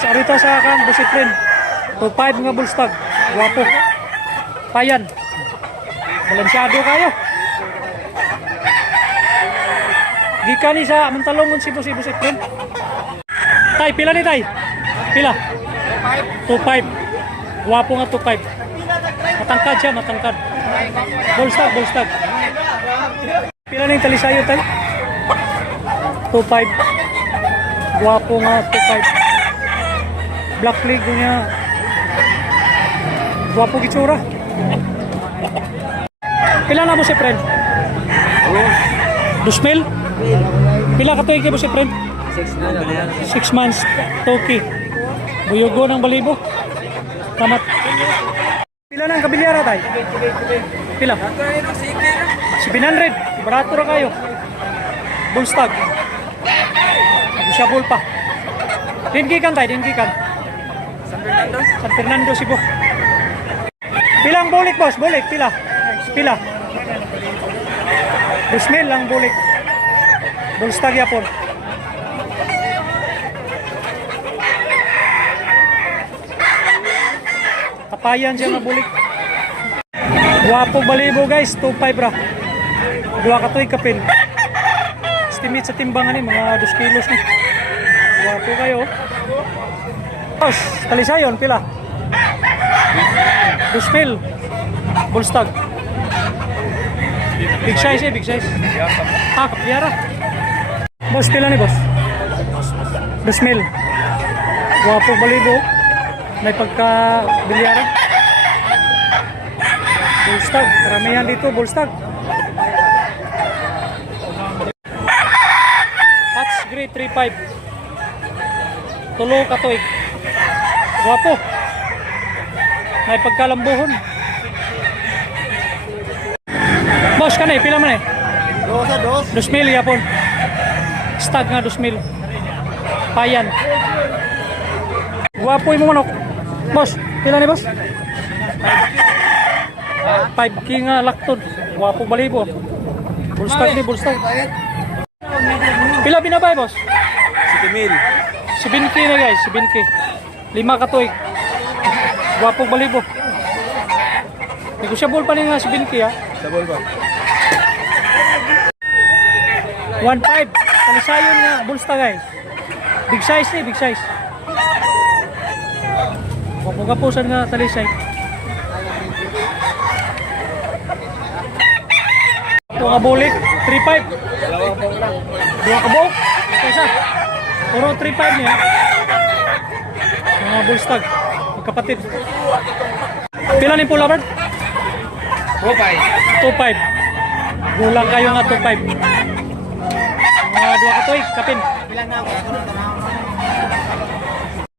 Arita sa kang busitrin. 2.5 nga bulstag. Guwapo. Payan. Balansyado kayo. Gikan ni sa Mantalongon si busitrin. Tay, pila ni tay? Pila? 2.5. Guwapo nga 2.5. Matangkad siya, matangkad. Bulstag. Pila ni talisayo tay? 2.5. Guwapo nga 2.5. Black League niya. Guwapo gitsura. Pila na mo si friend? 2,000? Pila ka tuig mo si friend? 6 months. Toki. Buyugo ng balibo. Tamat. Pila na ang kabilyara tayo? Pila? 700. Barato na kayo. Bullstag. Busyabol pa. Dingikan tayo, dingikan. San Fernando, Cebu. Pilang bulik, boss? Bulik, pila? Pila? 2,000 lang bulik. Bullstag yapon. Kapayan siya na bulik. Guwapo balibo guys, 2.5 ra. Dua ka to'y kapin. Estimate sa timbangan ni, mga 2 kilos ni. Guwapo kayo. Boss, talisayon, pila? 2,000. Bullstag. Big size big size. Kapiara. Boss, pila ni boss? 2,000. Guwapo balibo. May pagka bilyara. Bullstag. Karamihan dito, bullstag. Hatch grade 3.5. Tulo katoig. Guwapo. May pagkalambuhon. Boss, kanay, pila man eh? 2,000 yapon. Stag nga 2,000. Payan. Guwapo yung manok. Boss, pila ni boss? 5K nga laktod. Guwapo balibo. Bullstag ni, bullstag. Pila binabay boss? 7,000. 7K na guys, 7K. 5 katoig. Guwapo balibo. Negosyable pa nga 7K ha. Sabol ba? 1.5. Talisayon nga, bulsta guys. Big size ni, big size. Kapusan nga talisay. Ito nga bulik, 3.5. Dua ka buok. Isa. Puro 3.5 niya. Mga bullstag. Magkapatid. Pila ni pula bird? 2.5. Gulang kayo nga 2.5. Mga dua ka toy, kapin.